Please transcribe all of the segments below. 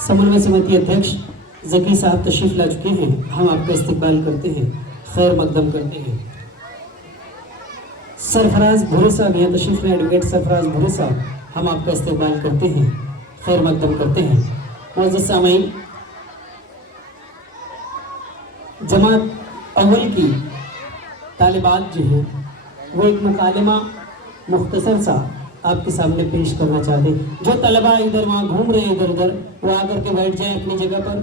समन्वय समिति अध्यक्ष जकी साहब तशरीफ ला चुके हैं। हम आपका इस्तकबाल करते हैं, खैर मकदम करते हैं। सरफराज भूरे साहब यहाँ तशरीफ लाए, एडवोकेट सरफराज भूरे साहब, हम आपका इस्तकबाल करते हैं, खैर मकदम करते हैं। मुअज़्ज़िज़ सामीन, जमात अव्वल की तालिबात जो है वो एक मुकालमा मुख्तसर सा आपके सामने पेश करना चाहते। जो तलबा इधर वहाँ घूम रहे हैं इधर उधर, वो आकर के बैठ जाए अपनी जगह पर।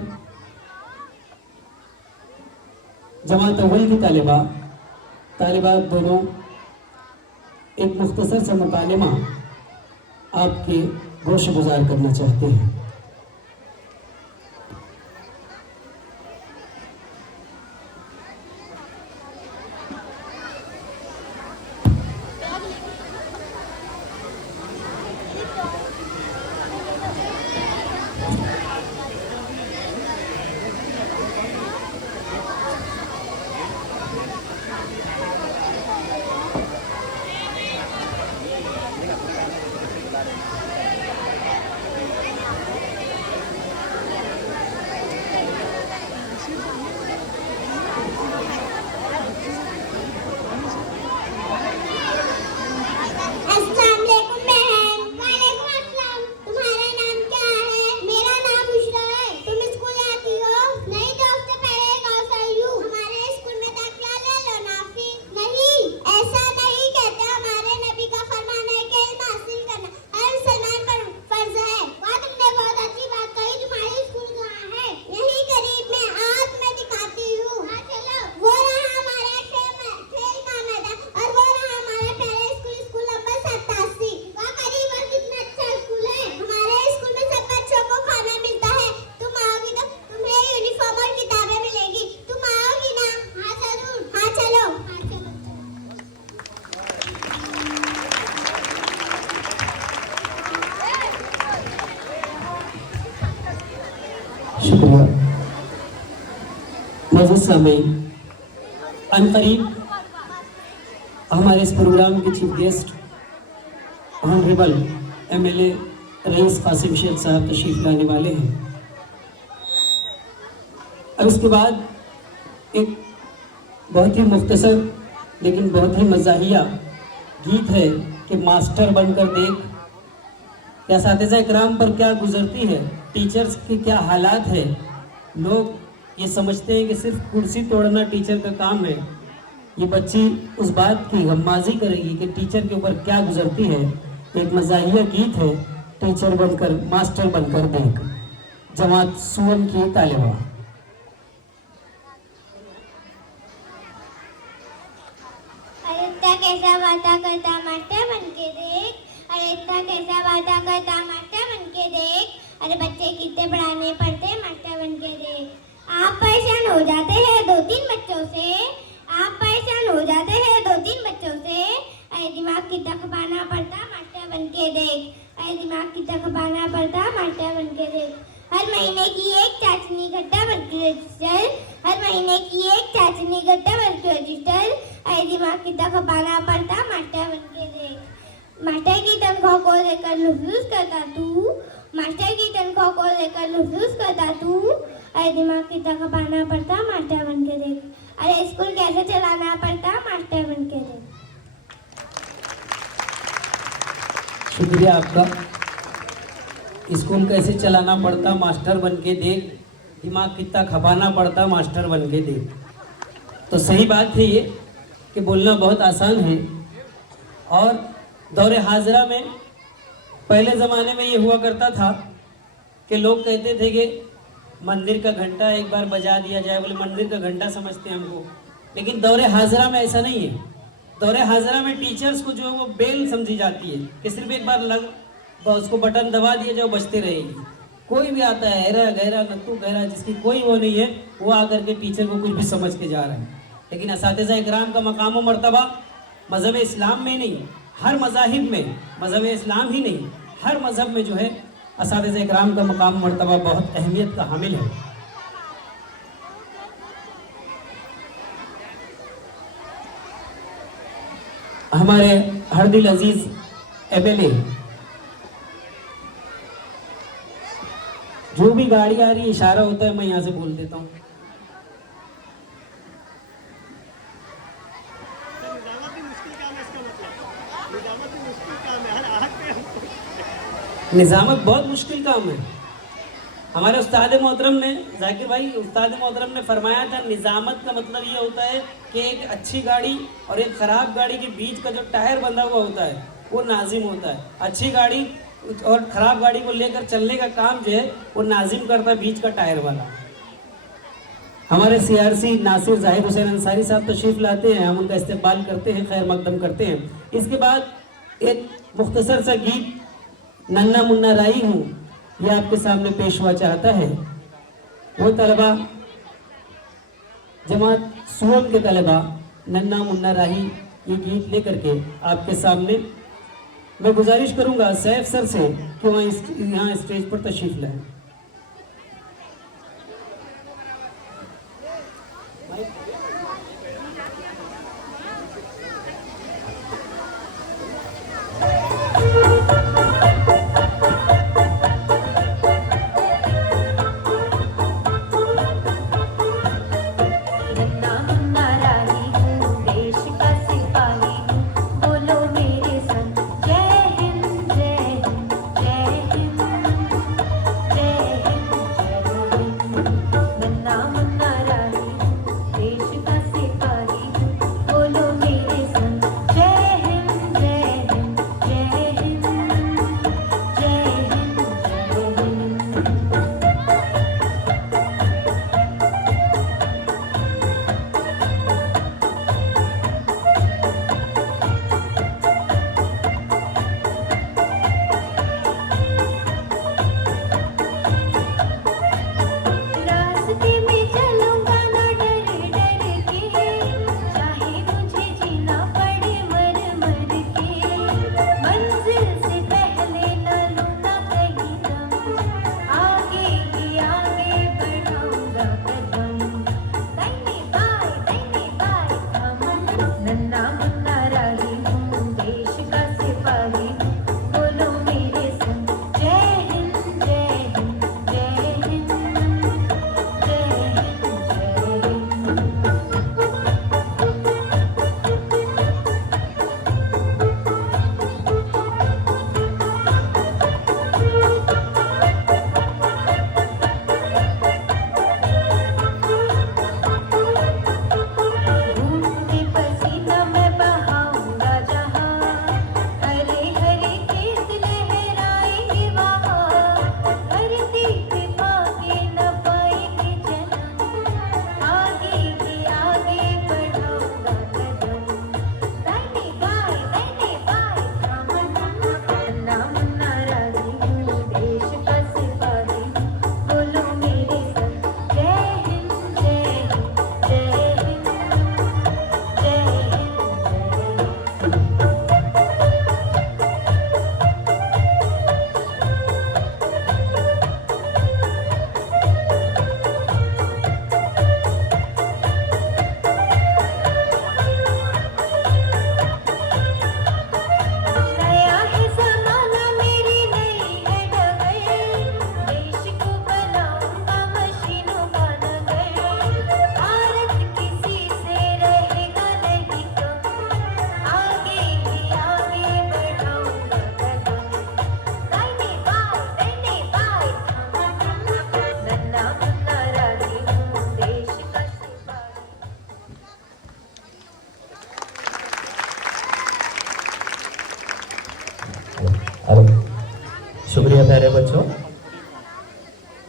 जमात अव्वल की तालिबात दोनों एक मुख्तसर सा मुकालमा आपके गोश गुजार करना चाहते हैं। शुक्रिया। मुअज़्ज़िज़ सामीन, अनक़रीब हमारे इस प्रोग्राम के chief guest honourable MLA rice Qasim Sheikh साहब तशरीफ लाने वाले हैं। अब इसके बाद एक बहुत ही मुख्तसर लेकिन बहुत ही मज़ाहिया गीत है कि मास्टर बनकर देख, या साथिज़ा इकराम पर क्या गुजरती है, टीचर्स के क्या हालात है। लोग ये समझते हैं कि सिर्फ कुर्सी तोड़ना टीचर का काम है। ये बच्ची उस बात की गम्माज़ी करेगी कि टीचर के ऊपर क्या गुजरती है। एक मज़ाहिया गीत है, टीचर बनकर मास्टर बनकर देख, जमात सुवन की तालिबा। कैसा बाता करता मास्टर बनके देख, अरे इतना कैसा बाता करता मास्टर बनके देख, अरे बच्चे कितने पढ़ाने पड़ते मास्टर बनके देख। आप परेशान हो जाते हैं दो तीन बच्चों से, आप परेशान हो जाते हैं दो तीन बच्चों से, अरे दिमाग कितना खपाना पड़ता मास्टर बनके देख, अरे दिमाग कितना खपाना पड़ता मास्टर बनके देख। हर महीने की एक चाचनी घट्टा बनके रजिस्टर, हर महीने की एक चाचनी घट्टा बनके रजिस्टर, अरे दिमाग कितना खपाना पड़ता मास्टर बनके देख। मास्टर की तनख्वाह को लेकर लुफ्लुस करता तू, मास्टर की तनख्वाह को लेकर लुफ्लुस करता तू, अरे दिमाग कितना खपाना पड़ता मास्टर बनके देख, अरे स्कूल कैसे चलाना पड़ता मास्टर बनके देख। शुक्रिया आपका। स्कूल कैसे चलाना पड़ता मास्टर बनके देख, दिमाग कितना खपाना पड़ता मास्टर बनके देख। तो सही बात है ये कि बोलना बहुत आसान है। और दौरे हाजरा में पहले ज़माने में ये हुआ करता था कि लोग कहते थे कि मंदिर का घंटा एक बार बजा दिया जाए, बोले मंदिर का घंटा समझते हैं हमको। लेकिन दौरे हाजरा में ऐसा नहीं है। दौरे हाजरा में टीचर्स को जो है वो बेल समझी जाती है कि सिर्फ एक बार उसको बटन दबा दिया जाए, बजते रहेगी। कोई भी आता है हैरा गहरा नत्तू गहरा, जिसकी कोई वो नहीं है, वो आकर के टीचर को कुछ भी समझ के जा रहा है। लेकिन असातिज़ा इकराम का मकाम व मर्तबा मज़हब इस्लाम में नहीं, हर मज़ाहिब में, मज़हब इस्लाम ही नहीं हर मज़हब में जो है असातिज़ा इकराम का मकाम मर्तबा बहुत अहमियत का हामिल है। हमारे हरदिल अजीज़ एमएलए जो भी गाड़ी आ रही है इशारा होता है, मैं यहाँ से बोल देता हूँ। निजामत बहुत मुश्किल काम है। हमारे उस्ताद मोहतरम ने, जाकिर भाई उस्ताद मोहतरम ने फरमाया था, निजामत का मतलब ये होता है कि एक अच्छी गाड़ी और एक ख़राब गाड़ी के बीच का जो टायर बंधा हुआ होता है वो नाजिम होता है। अच्छी गाड़ी और ख़राब गाड़ी को लेकर चलने का काम जो है वो नाजिम करता है बीच का टायर वाला। हमारे CRC नासिर ज़ाहिर हुसैन अंसारी साहब तशरीफ़ लाते हैं, हम उनका इस्तेक़बाल करते हैं, खैर मकदम करते हैं। इसके बाद एक मुख्तसर सा गीत नन्ना मुन्ना राई हूँ ये आपके सामने पेश हुआ चाहता है। वो तलबा जमात सुवम के तलबा नन्ना मुन्ना राही ये गीत लेकर के आपके सामने, मैं गुजारिश करूंगा सैफ सर से कि वहाँ यहाँ स्टेज पर तशरीफ लाएं। शुक्रिया प्यारे बच्चों।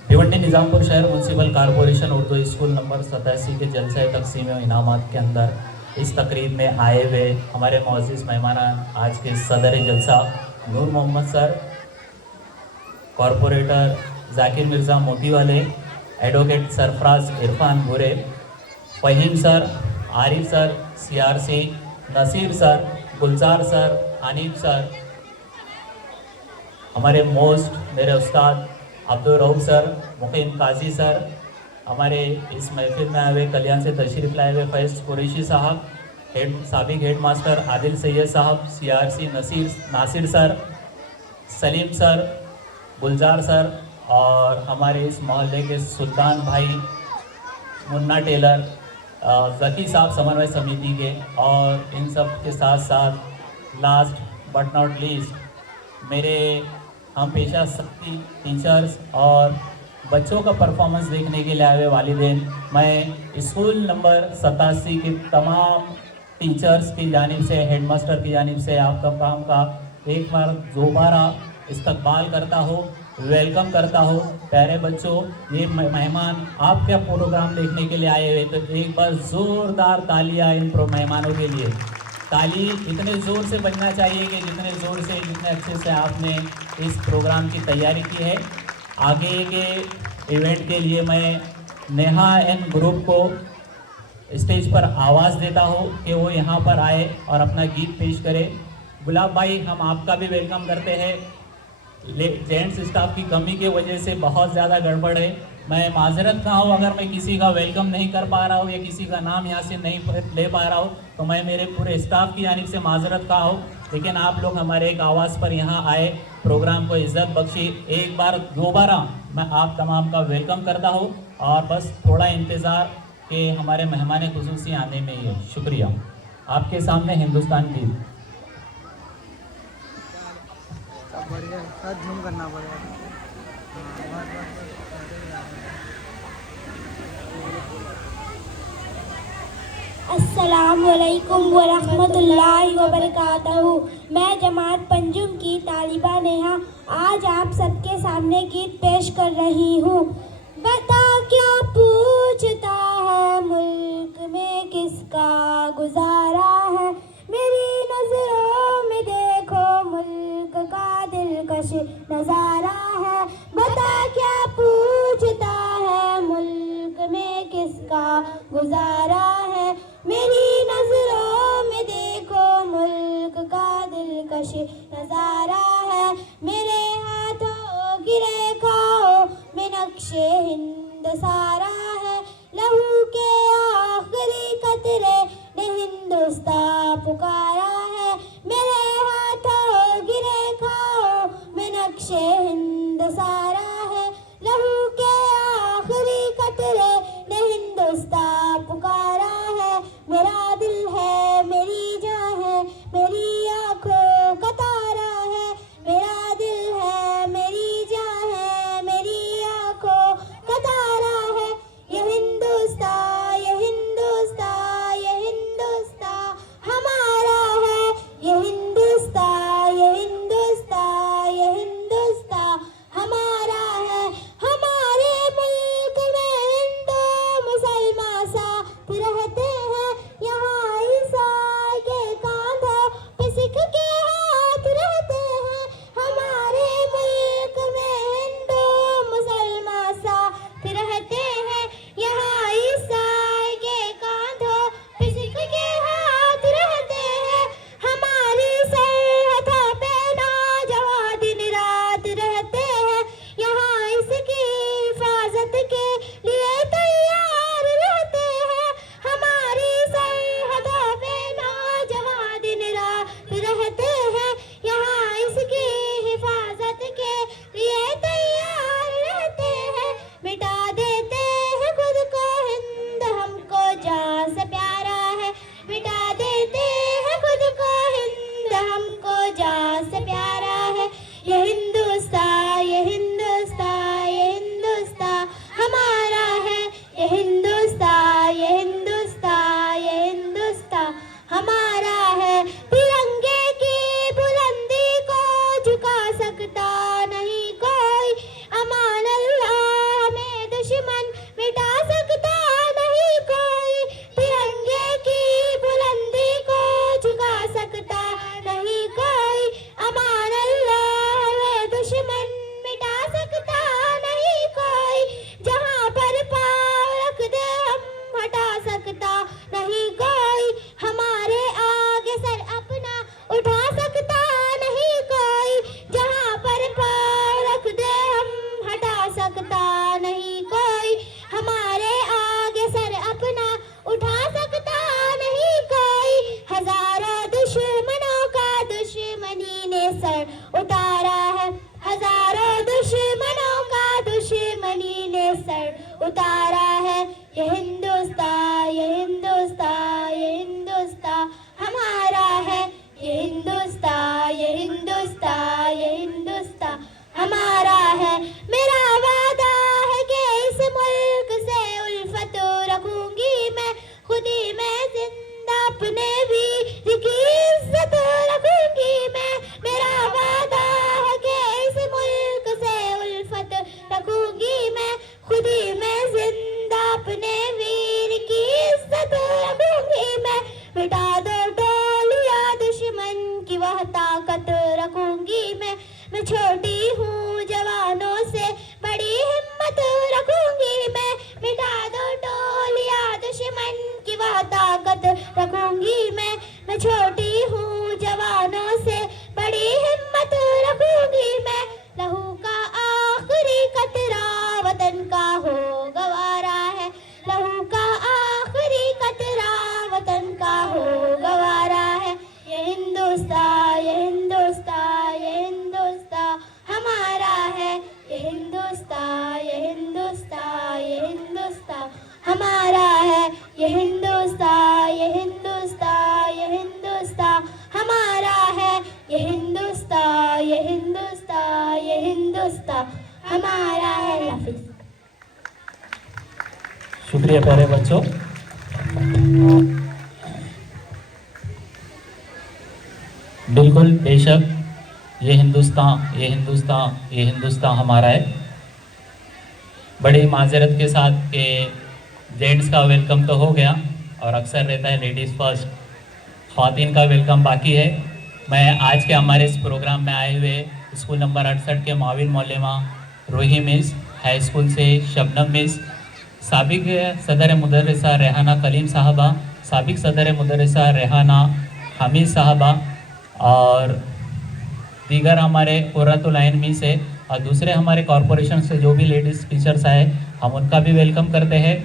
भिवंडी निज़ामपुर शहर municipal corporation Urdu school number 87 के जलसा तकसीम इनामात के अंदर इस तकरीब में आए हुए हमारे मोअज़्ज़िज़ मेहमान, आज के सदर जलसा Noor Mohammad sir, corporator Zakir Mirza Motiwale, advocate Sarfaraz Irfan Bhure, Faheem sir, Arif sir, CRC Naseer sir, Gulzar sir, Hanif sir, हमारे मोस्ट मेरे उस्ताद अब्दुल रऊफ़ सर, मुकीम काजी सर, हमारे इस महफिल में आए हुए कल्याण से तशरीफ़ लाए हुए फैज़ कुरैशी साहब, साबिक हेड मास्टर आदिल सैयद साहब, CRC Nasir sir, Salim sir, Gulzar sir, और हमारे इस मोहल्ले के सुल्तान भाई, मुन्ना टेलर, ज़की साहब समन्वय समिति के, और इन सब के साथ साथ लास्ट बट नॉट लीस्ट मेरे हम पेशा साथी टीचर्स और बच्चों का परफॉर्मेंस देखने के लिए आए हुए वालिदैन, मैं स्कूल नंबर 87 के तमाम टीचर्स की जानिब से, हेडमास्टर की जानिब से आपका काम का एक बार दोबारा इस्तकबाल करता हूँ, वेलकम करता हूँ। प्यारे बच्चों, ये मेहमान आपके प्रोग्राम देखने के लिए आए हुए, तो एक बार ज़ोरदार तालियां इन मेहमानों के लिए। ताली इतने ज़ोर से बजना चाहिए कि जितने ज़ोर से, जितने अच्छे से आपने इस प्रोग्राम की तैयारी की है। आगे के इवेंट के लिए मैं नेहा एन ग्रुप को स्टेज पर आवाज़ देता हूँ कि वो यहाँ पर आए और अपना गीत पेश करे। गुलाब भाई, हम आपका भी वेलकम करते हैं। जेंट्स स्टाफ की कमी की वजह से बहुत ज़्यादा गड़बड़ है। मैं माजरत का हूँ अगर मैं किसी का वेलकम नहीं कर पा रहा हूँ या किसी का नाम यहाँ से नहीं ले पा रहा हूँ, तो मैं मेरे पूरे स्टाफ की जानिब से माजरत का हूँ। लेकिन आप लोग हमारे एक आवाज़ पर यहाँ आए, प्रोग्राम को इज्जत बख्शी। एक बार दोबारा मैं आप तमाम का वेलकम करता हूँ और बस थोड़ा इंतज़ार कि हमारे मेहमान खुसूसी आने में ही है। शुक्रिया। आपके सामने हिंदुस्तान गीत। बढ़िया, साथ झूम करना पड़ेगा। अस्सलामुअलैकुम वरहमतुल्लाहि वबरकातहू। मैं जमात पंजुम की तालिबा नेहा आज आप सबके सामने गीत पेश कर रही हूँ। बता क्या पूछता है मुल्क में किसका गुजारा है, मेरी नजरों में देखो मुल्क का दिलकश नजारा है। बता क्या पूछता है मुल्क में किसका गुजारा है, मेरी नजरों में देखो मुल्क का दिलकश नजारा है। मेरे हाथों गिरे खाओ में नक्शे हिंद सारा है, लहू के आखिरी कतरे ने हिंदुस्तान पुकारा है। मेरे हाथों गिरे खाओ में नक्शे हिंद सारा है, लहू के आखिरी कतरे ने हिंदुस्तान पुकारा है। मेरा दिल है, मेरी जान है, मेरी आंखों का तारा है। मेरा दिल है, मेरी जान है, मेरी आंखों का तारा है। ये हिंदुस्तान, ये हिंदुस्तान, ये हिंदुस्तान हमारा है। ये हिंदुस्तान, ये हिंदुस्तान, ये हिंदुस्तान हमारा है। हमारे मुल्क में हिंदू मुसलमान साथ रहते हैं, यहाँ ईसाई के कांधों पे सिख के हाथ रहते हैं। हमारे मुल्क में हिंदू मुसलमान साथ रहते हैं, यहाँ ईसाई के कांधों पे सिख के हाथ रहते हैं। हमारी सरहदों पे नौजवान दिन रात रहते हैं, यहाँ इसकी हिफाजत के लिए तैयार रहते हैं। हमारी सरहदों पे नौजवान दिन रात रहते हैं, यहाँ इसकी हिफाजत के लिए तैयार रहते हैं। मिटा देते हैं खुद को हिंद, हमको जान से प्यारा है। मिटा देते हैं खुद को हिंद, हमको जान से प्यारा है। ये हिंदुस्तान, ये हिंदुस्तान, ये हिंदुस्तान हमारा है। ये हिंदुस्तान, ये हिंदुस्तान, ये हिंदुस्तान हमारा है। तिरंगे की बुलंदी को झुका सकता नहीं कोई, अमान अल्लाह में दुश्मन मिटा सकता नहीं कोई। तिरंगे की बुलंदी को झुका सकता नहीं कोई, अमान अल्लाह में दुश्मन मिटा सकता नहीं कोई। जहाँ पर पाँव रख दे हम हटा सकता नहीं कोई, हमारे आगे सर अपना उठा सकता नहीं कोई। जहाँ पर पाँव रख दे हम हटा सकता नहीं कोई, हमारे आगे सर अपना उठा सकता नहीं कोई। हजारों दुश्मनों का दुश्मनी ने सर उतारा है, हजारों दुश्मनों का उतारा है। ये हिंदुस्तान, ये हिंदुस्तान, ये हिंदुस्तान हमारा है। ये हिंदुस्तान, ये हिंदुस्तान, ये हिंदुस्तान हमारा है। मेरा वादा है कि इस मुल्क से उल्फत रखूंगी मैं, खुद ही मैं जिंदा अपने वीर की इज्जत रखूंगी मैं। मेरा वादा है कि इस मुल्क से उल्फत रखूंगी मैं, खुद ही मैं जिंदा अपने वीर की इज्जत रखूंगी मैं। मिटा दो टोलिया दुश्मन की वह ताकत रखूंगी मैं छोटी हूँ जवानों से बड़ी हिम्मत रखूंगी मैं। मिटा दो टोलिया दुश्मन की वह ताकत रखूंगी मैं छोटी हूँ जवानों से बड़ी हिम्मत रखूंगी मैं। लहू का आखिरी कतरा वतन का हो गवारा है। लहू का आखिरी कतरा वतन का हो गवारा है। ये हिंदुस्तान, ये हिंदुस्तान, ये हिंदुस्तान हमारा है। ये हिंदुस्तान, ये हिंदुस्तान, ये हिंदुस्तान हमारा है। ये हिंदुस्तान, ये हिंदुस्तान, ये हिंदुस्तान हमारा है। ये हिंदुस्तान, ये हिंदुस्तान, ये हिंदुस्तान हमारा है। हाफिज़। शुक्रिया प्यारे बच्चों। बिल्कुल बेशक ये हिंदुस्तान, ये हिंदुस्तान, ये हिंदुस्तान हमारा है। बड़ी माजरत के साथ कि जेंट्स का वेलकम तो हो गया और अक्सर रहता है लेडीज़ फर्स्ट, ख़वातीन का वेलकम बाकी है। मैं आज के हमारे इस प्रोग्राम में आए हुए स्कूल नंबर 68 के Mauvin मौलेमा Ruhi miss, high school से शबनम मिस, साबिक सदर मुदर्रिसा रेहाना कलीम साहबा, साबिक सदर मुदर्रिसा रेहाना हमीद साहबा और दीगर हमारे कुर्रतुल ऐन मिस है और दूसरे हमारे कॉरपोरेशन से जो भी लेडीज़ टीचर्स आए हम उनका भी वेलकम करते हैं।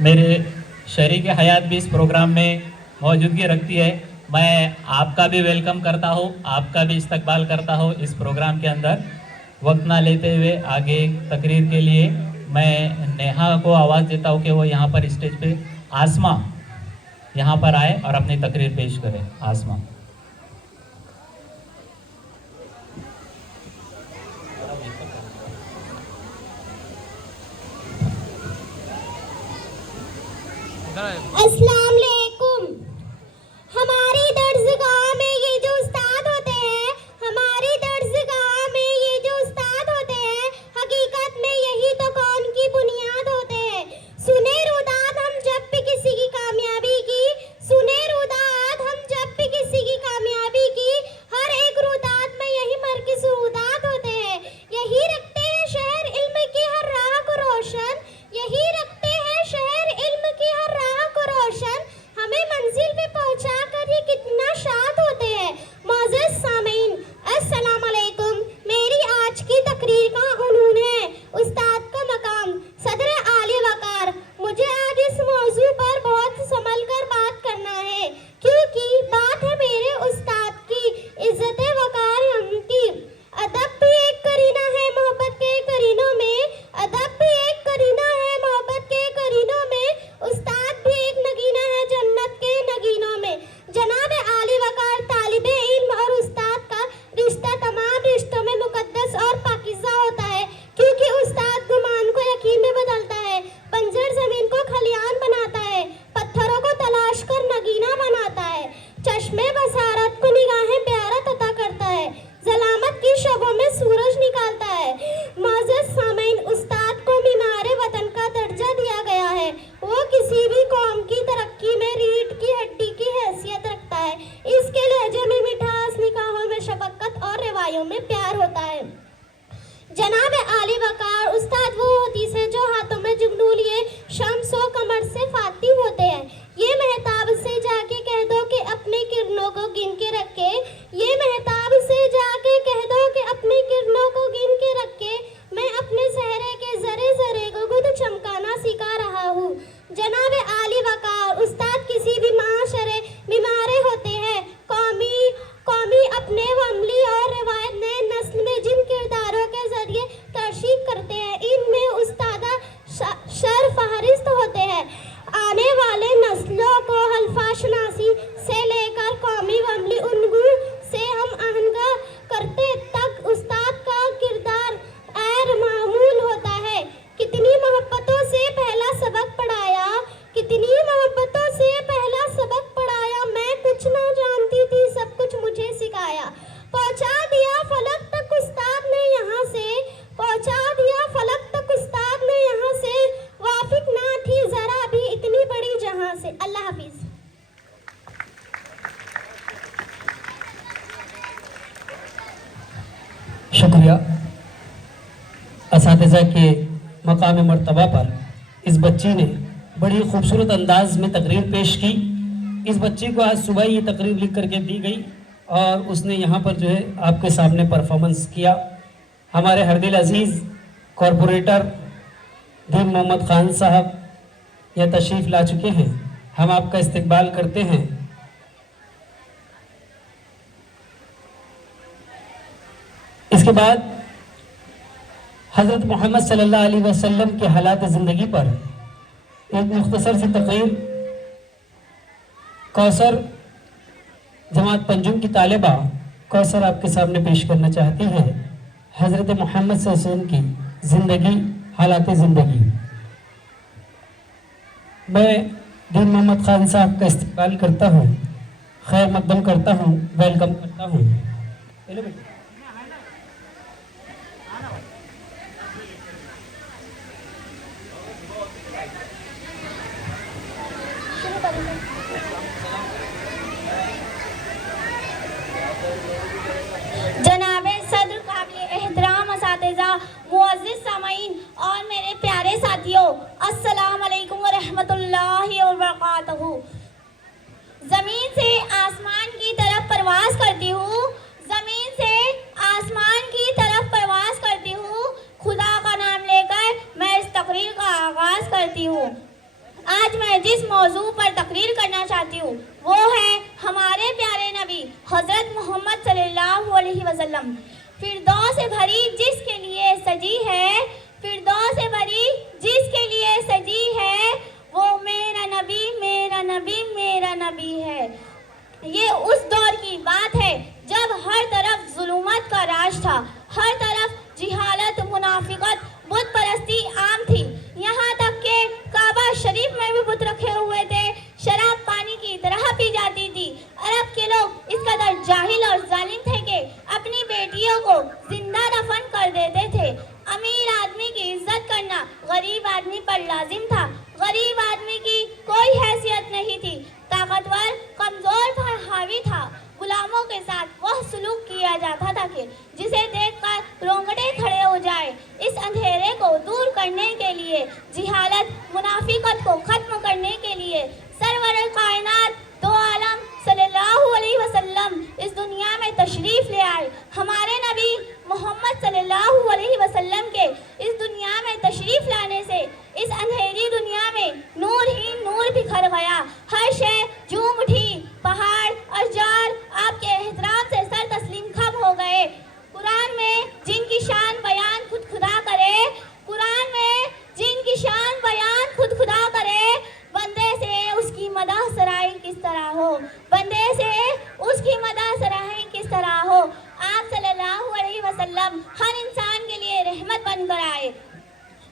मेरे शरीक हयात भी इस प्रोग्राम में मौजूदगी रखती है। मैं आपका भी वेलकम करता हूँ, आपका भी इस्तकबाल करता हूँ इस प्रोग्राम के अंदर। वक्त ना लेते हुए आगे तकरीर के लिए मैं नेहा को आवाज़ देता हूँ कि वो यहाँ पर स्टेज पे आसमा यहाँ पर आए और अपनी तकरीर पेश करें। आसमा। अस्सलाम वालेकुम। हमारी दर्सगाह में ये जो उस्ताद होते हैं, हमारी दर्सगाह में ये जो उस्ताद होते हैं, हकीकत में यही तो कौम की बुनियाद होते हैं। सुने रुदाद हम जब भी किसी की कामयाबी की, सुने रुदाद हम जब भी किसी की कामयाबी की, हर एक रुदाद में यही मरकज़ रुदाद होते हैं। यही रखते हैं शहर इल्म की हर राह को रोशन, यही रखते हैं शहर इल्म की हर राह को रोशन। हमें मंजिल पे पहुंचा कर ये कितना शाद होते हैं। मौजूद सामीन अस्सलाम वालेकुम। मेरी आज की तकरीर का उन्होंने है उस्ताद का मकाम, सदर आली वकार। मुझे आज इस मौजू पर बहुत संभल कर बात करना है क्योंकि बात है मेरे उस्ताद की, इज्जत वकार उनकी। अदब भी एक करीना है मोहब्बत के करीनों में, अदब भी एक करीना है मोहब्बत के करीनों में, उस्ताद भी एक नगीना है जन्नत के नगीनों में। जनाब आली वकार तालिबे इल्म और उस्ताद का रिश्ता तमाम रिश्तों में मुकद्दस और पाकीज़ा होता है क्योंकि उस्ताद गुमान को यकीन में बदलता है, बंजर जमीन को खलियान बनाता है, पत्थरों को तलाश कर नगीना बनाता है, चश्मे बसारत को निगाहें प्यारत अता करता है, जलामत की शबों में सूरज निकालता है। मौजूद सामीन उस्ताद को मीमारे वतन का दर्जा दिया गया है। वो किसी भी कौम की तरक्की में रीढ़ की हड्डी की हैसियत रखता है। इसके लहजे में मिठास, निकाहों में शफकत और रिवायों में प्यार होता है। जनाब आली वकार उस्ताद वो हदीस है जो हाथों में जुगनू लिए शम्स व कमर से फाती होते हैं। ये महताब से जाके कह दो कि अपनी किरणों को गिन के रखे, ये महताब से जाके कह दो कि अपनी किरणों को गिन के रखे। मैं अपने सहरे के जरे जरे को खुद चमकाना सिखा रहा हूँ। जनाब आली वकार उस्ताद किसी भी माशरे बीमारे होते हैं। कौमी अपने अमली और रिवायत नए नस्ल में जिन किरदारों के जरिए शुक्रिया। असातिज़ा के मकाम मर्तबा पर इस बच्ची ने बड़ी खूबसूरत अंदाज में तकरीर पेश की। इस बच्ची को आज सुबह ये तकरीर लिख करके दी गई और उसने यहाँ पर जो है आपके सामने परफॉर्मेंस किया। हमारे हरदिल अजीज़ कॉरपोरेटर दीन मोहम्मद ख़ान साहब यह तशरीफ़ ला चुके हैं। हम आपका इस्तकबाल करते हैं। इसके बाद हज़रत मोहम्मद सल्लल्लाहु अलैहि वसल्लम के हालात ज़िंदगी पर एक मुख्तसर सी तकरीर कौसर जमात पंजुम की तालिबा कौसर आपके सामने पेश करना चाहती है। हज़रत मोहम्मद सल्लल्लाहु अलैहि वसल्लम की ज़िंदगी, हालात ज़िंदगी। मैं दीन मोहम्मद ख़ान साहब का इस्तकबाल करता हूँ, खैर मकदम करता हूँ, वेलकम करता हूँ। जनाबे सदर, काबिल एहतराम असातिज़ा, मुअज़्ज़िज़ सामईन और मेरे प्यारे साथियों, अस्सलाम वालेकुम व रहमतुल्लाहि व बरकातहू। ज़मीन से आसमान की तरफ परवाज़ करती हूँ, ज़मीन से आसमान की तरफ परवाज़ करती हूँ। खुदा का नाम लेकर मैं इस तकरीर का आगाज़ करती हूँ। आज मैं जिस मौजू पर तकरीर करना चाहती हूँ वो है हमारे प्यारे नबी हज़रत मोहम्मद सल्लल्लाहु अलैहि वसल्लम। फिरदौस से भरी जिसके लिए सजी है, फिरदौस से भरी जिसके लिए सजी है, वो मेरा नबी, मेरा नबी, मेरा नबी है। ये उस दौर की बात है जब हर तरफ जुल्मत का राज था, हर तरफ जिहालत, मुनाफिकत, बुत परस्ती आम थी। यहाँ तक के काबा शरीफ में भी बुत रखे हुए थे। शराब पानी की तरह पी जाती थी। अरब के लोग इस कदर जाहिल और जालिम थे कि अपनी बेटियों को जिंदा दफन कर देते थे। अमीर आदमी की इज्जत करना गरीब आदमी पर लाजिम था। गरीब आदमी की कोई हैसियत नहीं थी। ताकतवर कमजोर पर हावी था। गुलामों के साथ वह सलूक किया जाता था कि जिसे देखकर रोंगटे खड़े हो जाए। इस अंधेरे को दूर करने के लिए, जिहालत, मुनाफिकत को खत्म करने के लिए सरवर कायनात दो आलम सल्लल्लाहु अलैहि वसल्लम इस दुनिया में तशरीफ ले आए। हमारे नबी मोहम्मद सल्लल्लाहु अलैहि वसल्लम के इस दुनिया में तशरीफ लाने से इस अंधेरी दुनिया में नूर ही नूर बिखर गया। हर शय झूम उठी। पहाड़ अशजार आपके एहतराम से सर तस्लीम खम हो गए। कुरान में जिनकी शान बयान खुद खुदा करे, कुरान में जिनकी शान बयान खुद खुदा करे, बंदे से उसकी मदह सराय किस तरह हो, बंदे से उसकी मदह सराय किस तरह हो। आप सल्लल्लाहु अलैहि वसल्लम हर इंसान के लिए रहमत बनकर आए।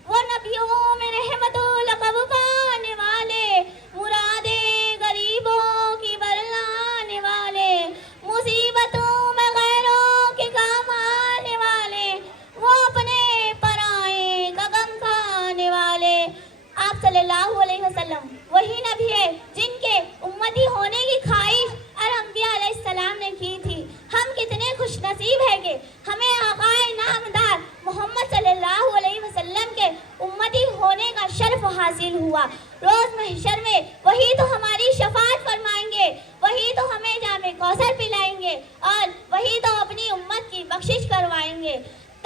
वो नबियों में रहमतुल लक़ब पाने वाले, मुरादे गरीबों की बरलाने वाले, मुसीबतों में गैरों के काम आने वाले, वो अपने पराए का गम खाने वाले। आप सल्लल्लाहु अलैहि वसल्लम वही नबी है जिनके उम्मती होने की ख्वाहिश अंबिया अलैहिस्सलाम ने की थी। हम कितने खुश नसीब है कि हमें आकाए नामदार मोहम्मद सल्लल्लाहु अलैहि वसल्लम के उम्मती होने का शर्फ हासिल हुआ। रोज महशर में वही तो हमारी शफाअत फरमाएंगे, वही तो हमें जामे कौसर पिलाएंगे और वही तो अपनी उम्मत की बख्शिश करवाएंगे।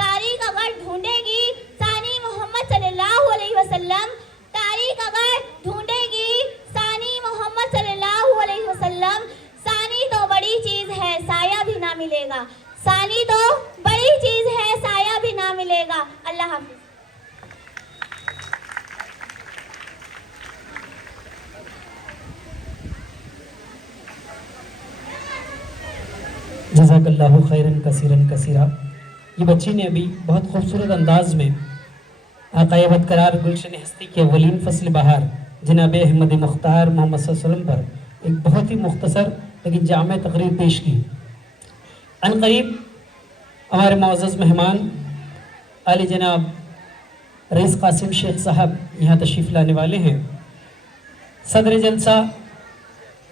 तारीख अगर ढूंढेगी सानी मोहम्मद सल्लल्लाहु अलैहि वसल्लम, तारीख अगर ढूंढेगी सानी मोहम्मद सल्लल्लाहु अलैहि वसल्लम, सानी तो बड़ी चीज है साया भी ना मिलेगा, सानी तो बड़ी चीज है साया भी ना मिलेगा। अल्लाह हाफिज। जज़ाकल्लाहु खैरन कसीरन कसीरा। ये बच्ची ने अभी बहुत खूबसूरत अंदाज में आक़ाए बरकरार गुलशन हस्ती के अव्वलीन फ़स्ल बहार जनाब अहमद मुख्तार मोहम्मद सल्लल्लाहु अलैहि वसल्लम पर एक बहुत ही मुख्तसर लेकिन जामे तकरीर पेश की। अनक़रीब हमारे मुअज़्ज़ज़ मेहमान आले जनाब रईस कासिम शेख साहब यहाँ तशरीफ़ लाने वाले हैं। सदर जलसा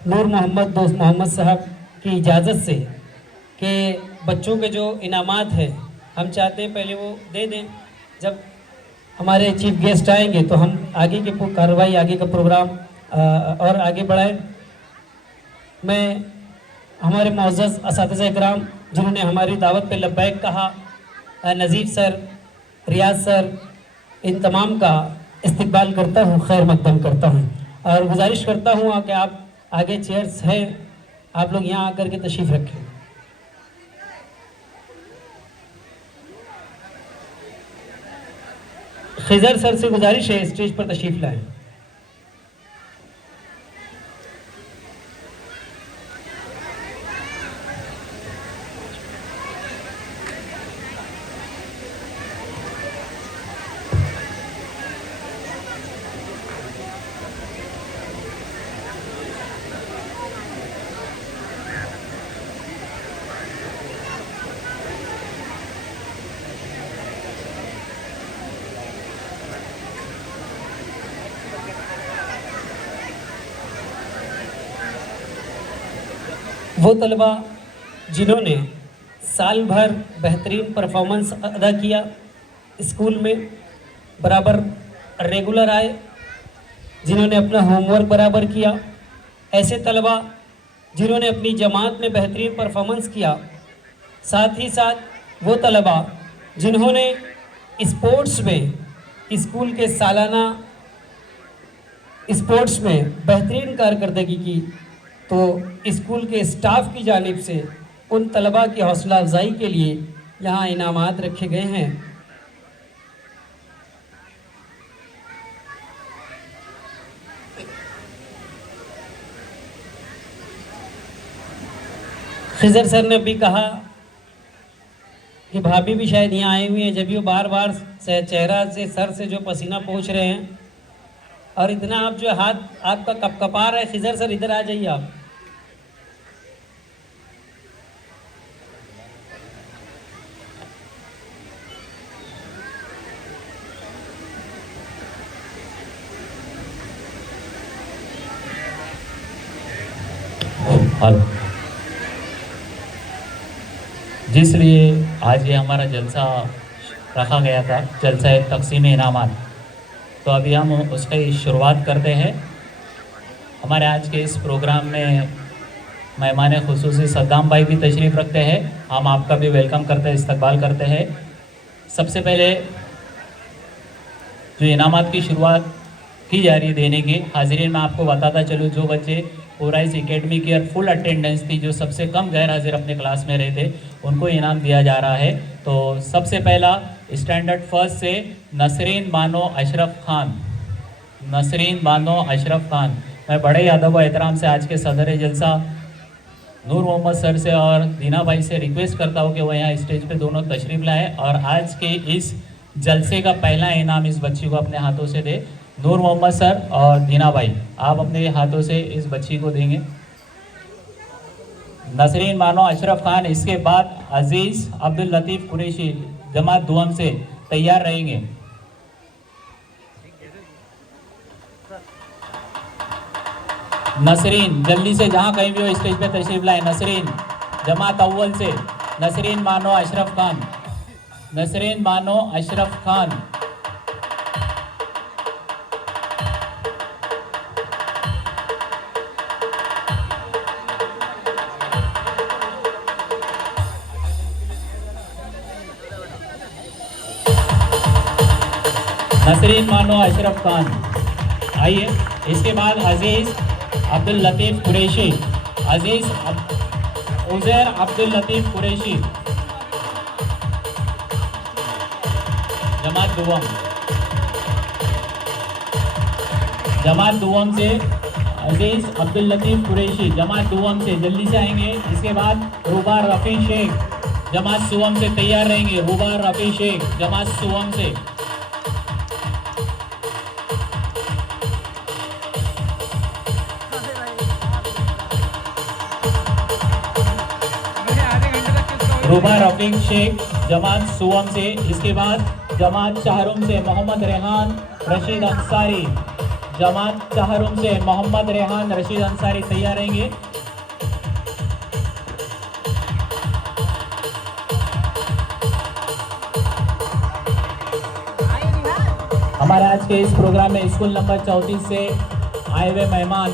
नूर मोहम्मद दोस्त मोहम्मद साहब की इजाज़त से कि बच्चों के जो इनामात है हम चाहते हैं पहले वो दे दें, जब हमारे चीफ गेस्ट आएंगे तो हम आगे की कार्रवाई, आगे का प्रोग्राम और आगे बढ़ाएं। मैं हमारे मुअज़्ज़ज़ असातिज़ा इकराम जिन्होंने हमारी दावत पे लब्बैक कहा, नज़ीर सर, रियाज सर, इन तमाम का इस्तकबाल करता हूँ, खैर मक़दम करता हूँ और गुजारिश करता हूँ कि आप आगे चेयर्स हैं, आप लोग यहाँ आकर के तशरीफ़ रखें। खिज़र सर से गुजारिश है स्टेज पर तशरीफ़ लाएं। वो तलबा जिन्होंने साल भर बेहतरीन परफॉर्मेंस अदा किया, स्कूल में बराबर रेगुलर आए, जिन्होंने अपना होमवर्क बराबर किया, ऐसे तलबा जिन्होंने अपनी जमात में बेहतरीन परफॉर्मेंस किया, साथ ही साथ वो तलबा जिन्होंने स्पोर्ट्स में स्कूल के सालाना स्पोर्ट्स में बेहतरीन कारकर्दगी की, तो स्कूल के स्टाफ की जानिब से उन तलबा की हौसला अफजाई के लिए यहाँ इनामात रखे गए हैं। खिज़र सर ने भी कहा कि भाभी भी शायद यहाँ आए हुए हैं, जब ये बार बार चेहरा से, सर से जो पसीना पोंछ रहे हैं और इतना आप जो हाथ आपका कपकपा रहा है। खिज़र सर इधर आ जाइए आप। जिसलिए आज ये हमारा जलसा रखा गया था, जलसा तकसीम इनामात, तो अभी हम उसकी शुरुआत करते हैं। हमारे आज के इस प्रोग्राम में मेहमान खुसूसी सद्दाम भाई भी तशरीफ़ रखते हैं, हम आपका भी वेलकम करते हैं, इस्तकबाल करते हैं। सबसे पहले जो इनामात की शुरुआत की जा रही है देने की, हाजिरीन मैं आपको बताता चलूँ, जो बच्चे ओराइज एकेडमी की और फुल अटेंडेंस थी, जो सबसे कम गैर हाजिर अपने क्लास में रहे थे, उनको इनाम दिया जा रहा है। तो सबसे पहला स्टैंडर्ड फर्स्ट से नसरीन बानो अशरफ खान, नसरीन बानो अशरफ खान। मैं बड़े अदब व एहतराम से आज के सदर जलसा नूर मोहम्मद सर से और दीना भाई से रिक्वेस्ट करता हूँ कि वो यहाँ स्टेज पे दोनों तशरीफ़ लाएँ और आज के इस जलसे का पहला इनाम इस बच्ची को अपने हाथों से दे। नूर मोहम्मद सर और दीना भाई, आप अपने हाथों से इस बच्ची को देंगे। नसरीन बानो अशरफ खान, इसके बाद अजीज़ अब्दुल लतीफ़ कुरैशी जमात दुआम से तैयार रहेंगे। नसरीन जल्दी से जहाँ कहीं भी हो स्टेज पे तशरीफ लाए। नसरीन जमात अव्वल से, नसरीन बानो अशरफ खान, नसरीन बानो अशरफ खान। नसरीन बानो अशरफ खान, आइए। इसके बाद अजीज़ अब्दुल लतीफ़ कुरैशी, अजीज़ उज़ैर अब्दुल लतीफ़ कुरैशी जमात दुआम, जमात दुआम से अजीज़ अब्दुल लतीफ़ कुरैशी जमात दुआम से जल्दी से आएंगे। इसके बाद रूबा रफ़ी शेख जमात सुवम से तैयार रहेंगे। रूबा रफ़ी शेख जमात सुवम से। रूबा रफ़ीक शेख जमात सुवम से। इसके बाद जमात चाहरुम से मोहम्मद रेहान रशीद अंसारी, जमात चाहरुम से मोहम्मद रेहान रशीद अंसारी तैयार रहेंगे। हमारे आज के इस प्रोग्राम में स्कूल नंबर 34 से आए हुए मेहमान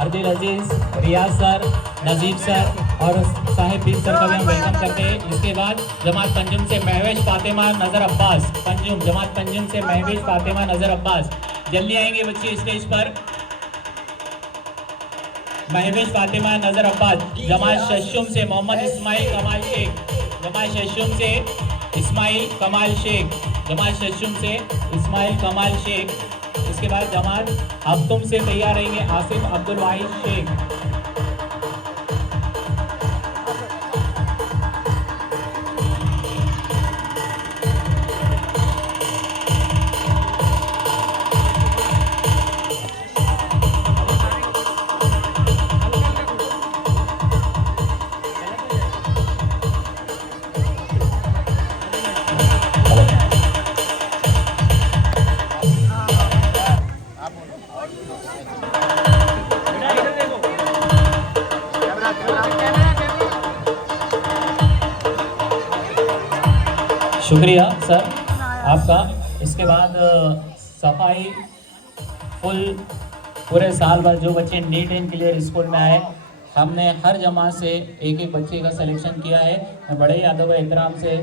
अर्दिल अजीज, रियाज सर, नजीब सर और साहिब बीर सर का भी हम वेलकम करते हैं। इसके बाद जमात पंजुम से महवेश फातिमा नज़र अब्बास, पंजुम जमात पंजुम से महवेश फातिमा नज़र अब्बास जल्दी आएंगे बच्चे स्टेज पर। महवेश फातिमा नज़र अब्बास। जमात शशुम से मोहम्मद इस्माइल कमाल शेख, जमात शशुम से इस्माइल कमाल शेख, जमात शशुम से इस्माइल कमाल शेख। इसके बाद जमात हफ्तुम से तैयार रहेंगे आसिफ अब्दुल वाहिद शेख। शुक्रिया सर आपका। इसके बाद सफाई फुल पूरे साल भर जो बच्चे नीट एंड क्लियर स्कूल में आए, हमने हर जमात से एक एक बच्चे का सिलेक्शन किया है। मैं बड़े ही अदब एहतराम से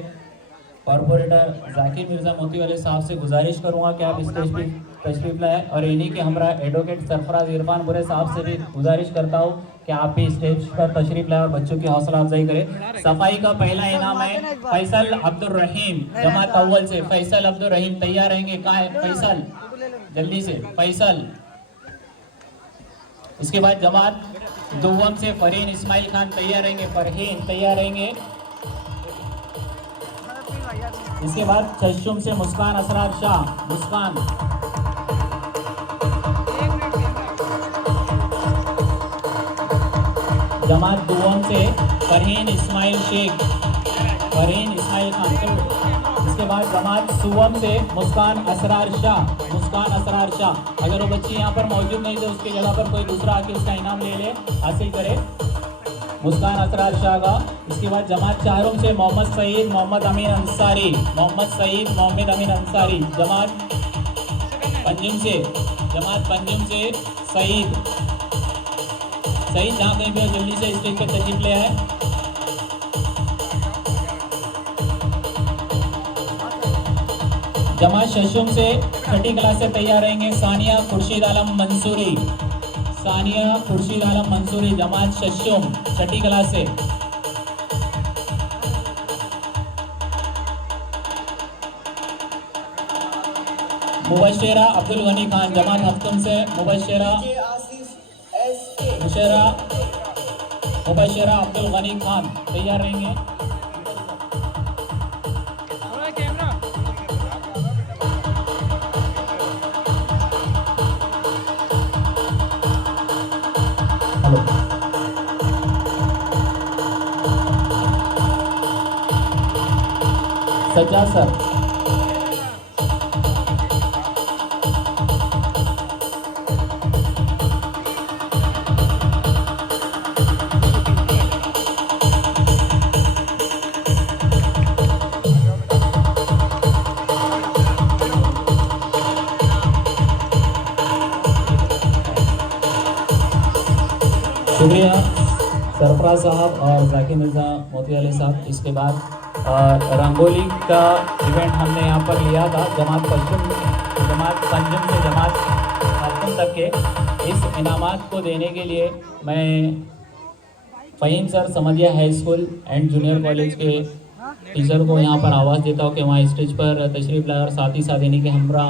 कॉरपोरेटर जाकिर मिर्ज़ा मोती वाले साहब से गुजारिश करूंगा कि आप स्टेज पर तशरीफ लाए, और इन्हीं के हमरा एडवोकेट सरफराज इरफान बुरे साहब से भी गुजारिश करता हूँ कि आप भी स्टेज पर तशरीफ लाए और बच्चों की हौसला अफजाई करें। सफाई का पहला इनाम है फैसल अब्दुल रहीम, जमात अव्वल से फैसल अब्दुल रहीम तैयार रहेंगे। कहाँ है फैसल, जल्दी से फैसल। इसके बाद जमात दुव्वम से फरहीन इस्माइल खान तैयार रहेंगे, फरहीन तैयार रहेंगे। इसके बाद चश्मुम से मुस्कान असरार शाह, मुस्कान। जमात दुव्वम से फरहीन इस्माइल शेख, फरहीन इस्माइल खान। इसके बाद जमात सुवम से मुस्कान असरार शाह, मुस्कान असरार शाह। अगर वो बच्ची यहाँ पर मौजूद नहीं तो उसकी जगह पर कोई दूसरा आके उसका इनाम ले ले, हासिल करे, मुस्कान असरार शाह का। इसके बाद जमात चारुम से मोहम्मद सईद मोहम्मद अमीन अंसारी, मोहम्मद सईद मोहम्मद अमीन अंसारी। जमात पंजुम से, जमात पंजुम से सईद, सईद जहाँ कहीं पे जल्दी से स्टेज पे तशरीफ ले आए। जमात शशुम से छठी क्लास से तैयार रहेंगे सानिया खुर्शीद आलम मंसूरी, सानिया खुर्शीद आलम मंसूरी, जमात शशुम छठी क्लास से। मुबशरा अब्दुल गनी खान, जमात हफ्तुम से मुबशरा अब्दुल गनी खान तैयार रहेंगे। सज्जा सर, शुक्रिया सरफराज साहब और जाकिर मिर्ज़ा मोती वाले साहब। इसके बाद रंगोली का इवेंट हमने यहाँ पर लिया था जमात पंजुम से जमात हफ्तुम तक के। इस इनामात को देने के लिए मैं Faheem sir Samdiya high school and junior college के टीचर को यहाँ पर आवाज़ देता हूँ कि वहाँ स्टेज पर तशरीफ़ लाए, और साथ ही साथ इन्हीं के हमरा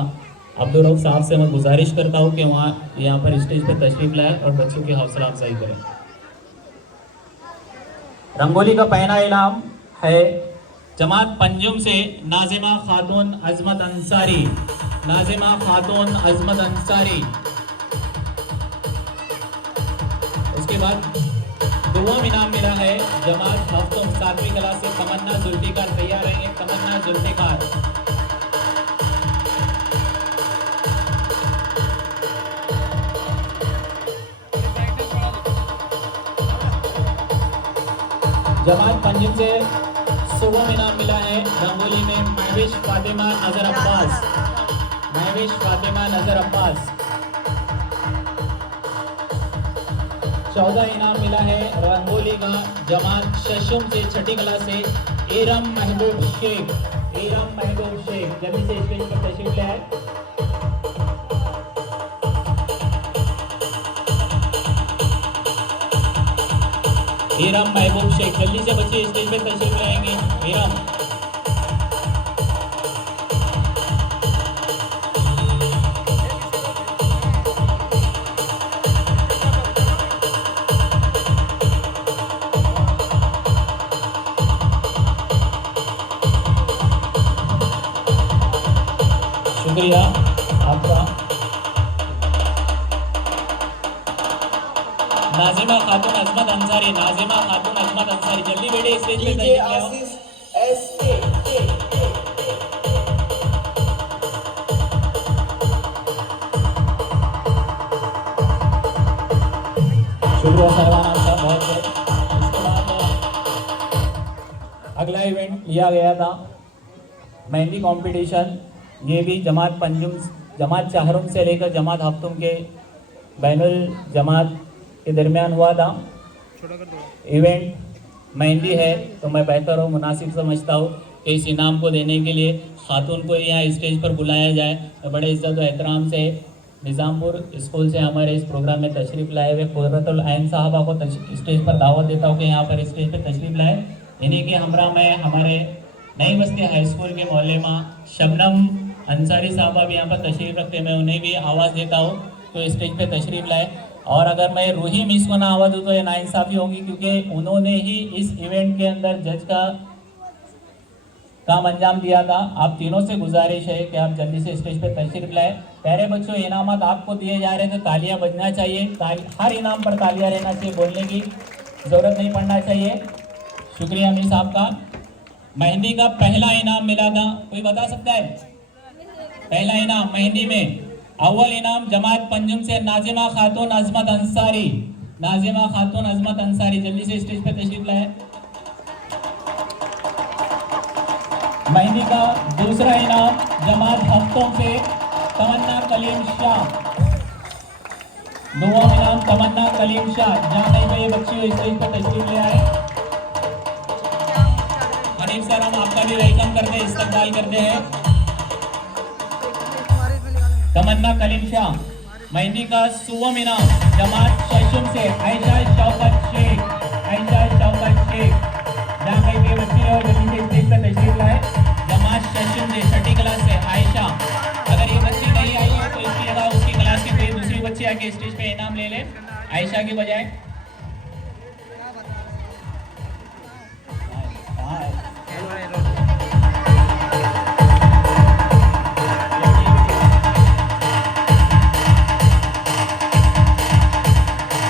अब्दुल रऊफ साहब से मैं गुजारिश करता हूँ कि वहाँ यहाँ पर स्टेज पर तशरीफ़ लाए और बच्चों की हौसला अफजाई करें। रंगोली का पहला इनाम है जमात पंजुम से नाजिमा खातून अजमत अंसारी, नाजिमा खातून अजमत अंसारी। उसके बाद दुआ इनाम मिला है जमात हफ्तुम 7वीं क्लास से तमन्ना जुल्फिकार तैयार रहेंगे, तमन्ना जुल्फिकार। जमात पंजुम से 16 इनाम मिला मिला है रंगोली में महविश फातिमा नजर अब्बास। महविश फातिमा नजर अब्बास। 14 इनाम मिला है रंगोली का जमात शशुम से छठी क्लास से एरम महबूब शेख। एरम महबूब शेख जल्दी से स्टेज पर तशरीफ ले आए। एरम महबूब शेख जल्दी से बच्चे स्टेज पे तशरीफ लाएंगे। एरम शुक्रिया आपका। नाजिमा खातून अजमत अंसारी। नाजिमा खातून अजमत अंसारी जल्दी बेटे स्टेज पे तशरीफ ले आओ। शुक्रिया साहबान आपका बहुत बहुत। इसके बाद अगला इवेंट लिया गया था मेहंदी कंपटीशन। ये भी जमात पंजुम जमात चाहरुम से लेकर जमात हफ्तुम के बैनुल जमात के दरमियान हुआ था। इवेंट मेहंदी है तो मैं बेहतर और मुनासिब समझता हूँ कि इस इनाम को देने के लिए खातून को यहाँ स्टेज पर बुलाया जाए। मैं बड़े इज़्ज़त और एहतराम से निज़ामपुर स्कूल से हमारे इस प्रोग्राम में तशरीफ़ लाए हुए कुर्रतुल ऐन साहबा को स्टेज पर दावत देता हूँ कि यहाँ पर स्टेज पर तशरीफ़ लाए। इन्हीं के हमरा में हमारे नई बस्ती हाई स्कूल के मोहल्लेमा शबनम अंसारी साहबा भी यहाँ पर तशरीफ़ रखते हैं। मैं उन्हें भी आवाज़ देता हूँ तो स्टेज पर तशरीफ़ लाए। और अगर मैं रूही मिस को ना आवाज़ दूँ तो ये नाइंसाफ़ी होगी, क्योंकि उन्होंने ही इस इवेंट के अंदर जज का काम अंजाम दिया था। आप तीनों से गुजारिश है कि आप जल्दी से स्टेज पे तशरीफ लाए। प्यारे बच्चों, इनामात आपको दिए जा रहे हैं तो तालियां बजना चाहिए। हर इनाम पर तालियां रहना चाहिए, बोलने की ज़रूरत नहीं पड़ना चाहिए। शुक्रिया मिस आपका। मेहंदी का पहला इनाम मिला था, कोई बता सकता है? पहला इनाम मेहंदी में अव्वल इनाम जमात पंजुम से नाजिमा खातून अजमत अंसारी। नाजिमा खातून अजमत अंसारी जल्दी से स्टेज पे तशरीफ लाए। मेहंदी का दूसरा इनाम जमात हफ्तों से तमन्ना कलीम शाह। दुआ इनाम तमन्ना कलीम शाह। जहाँ कहीं पे ये बच्ची स्टेज पर तशरीफ ले आए। हनीफ सर, हम आपका भी वेलकम करते हैं, इस्तकबाल करते हैं। तमन्ना कलीम शाह। मेहंदी का सुवम इनाम जमात शशुम से आयशा शौकत शेख। आयशा शौकत शेख। जहाँ कहीं पे बच्ची हो जल्दी से स्टेज पर तशरीफ लाए। जमात शशुम से छठी क्लास से आयशा। अगर ये बच्ची नहीं आई है तो इसकी जगह उसकी क्लास की कोई दूसरी बच्ची आके स्टेज पे इनाम ले ले आयशा की बजाय।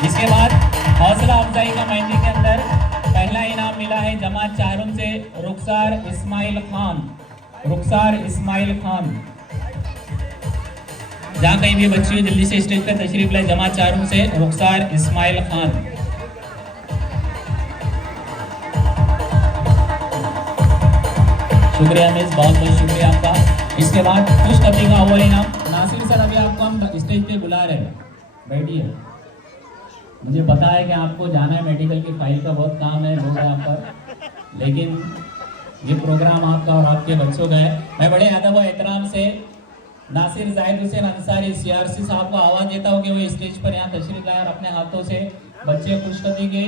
इसके बाद हौसला अफजाई का मेहंदी के अंदर पहला इनाम मिला है जमात चाहरुम से रुखसार इस्माइल खान। रुखसार इस्माइल खान। जहाँ कहीं भी बच्ची जल्दी से स्टेज पर तशरीफ लाए। जमात चाहरुम से रुखसार इस्माइल खान। शुक्रिया मिस, बहुत बहुत शुक्रिया आपका। इसके बाद खुशखबरी का अव्वल इनाम नासिर सर, अभी आपको हम स्टेज पे बुला रहे हैं, बैठिए। मुझे पता है कि आपको जाना है, मेडिकल की फाइल का बहुत काम है लोग यहाँ पर, लेकिन ये प्रोग्राम आपका और आपके बच्चों का है। मैं बड़े अदब और एहतराम से नासिर जाहिद हुसैन अंसारी CRC साहब को आवाज़ देता हूँ कि वो स्टेज पर यहाँ तशरीफ लाए और अपने हाथों से बच्चे खुशखबरी के